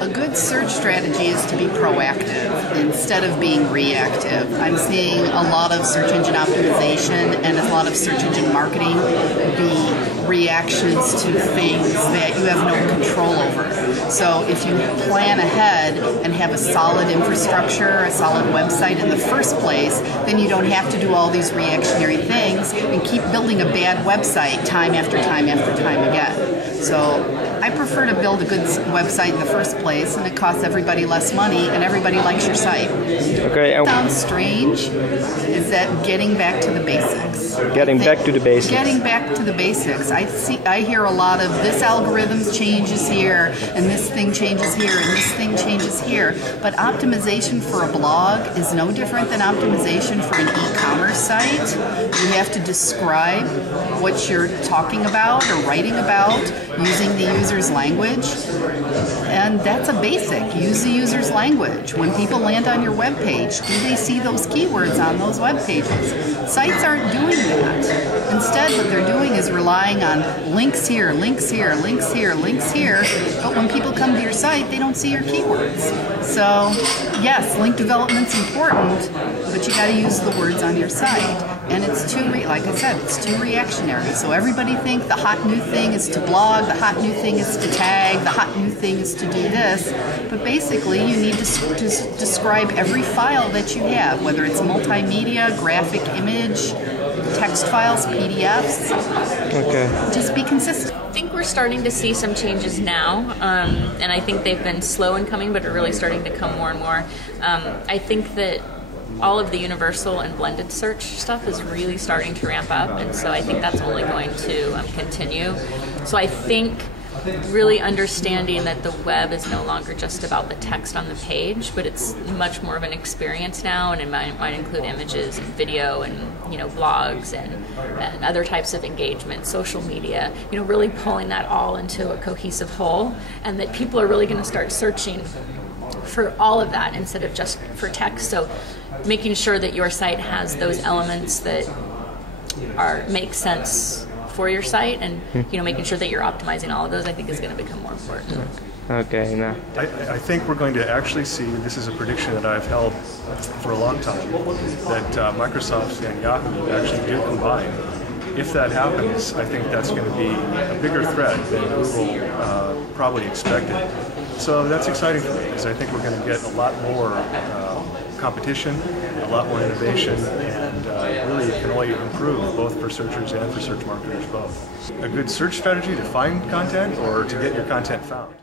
A good search strategy is to be proactive instead of being reactive. I'm seeing a lot of search engine optimization and a lot of search engine marketing be reactions to things that you have no control over. So if you plan ahead and have a solid infrastructure, a solid website in the first place, then you don't have to do all these reactionary things and keep building a bad website time after time after time again. So I prefer to build a good website in the first place, and it costs everybody less money, and everybody likes your site. Okay. Sounds strange, is that getting back to the basics. Getting back to the basics. Getting back to the basics. I hear a lot of this algorithm changes here, and this thing changes here, and this thing changes here. But optimization for a blog is no different than optimization for an e-commerce site. You have to describe what you're talking about or writing about using the user's language, and that's a basic. Use the user's language. When people land on your web page, do they see those keywords on those web pages? Sites aren't doing that. Instead, what they're doing is relying on links here, links here, links here, links here, but when people come to your site, they don't see your keywords. So, yes, link development's important, but you got to use the words on your site. And it's too, like I said, it's too reactionary. So everybody thinks the hot new thing is to blog, the hot new thing is to tag, the hot new thing is to do this. But basically, you need to describe every file that you have, whether it's multimedia, graphic image, text files, PDFs. Okay. Just be consistent. I think we're starting to see some changes now, and I think they've been slow in coming, but are really starting to come more and more. I think that all of the universal and blended search stuff is really starting to ramp up, and so I think that's only going to continue. So I think really understanding that the web is no longer just about the text on the page, but it's much more of an experience now, and it might include images and video and blogs and other types of engagement, social media, really pulling that all into a cohesive whole, and that people are really going to start searching for all of that instead of just for text. So making sure that your site has those elements that make sense for your site, and making sure that you're optimizing all of those, I think, is going to become more important. Okay, now I think we're going to actually see, this is a prediction that I've held for a long time, that Microsoft and Yahoo actually do combine. If that happens, I think that's going to be a bigger threat than Google probably expected. So that's exciting for me, because I think we're going to get a lot more competition, a lot more innovation, and really it can only improve both for searchers and for search marketers both. A good search strategy to find content or to get your content found.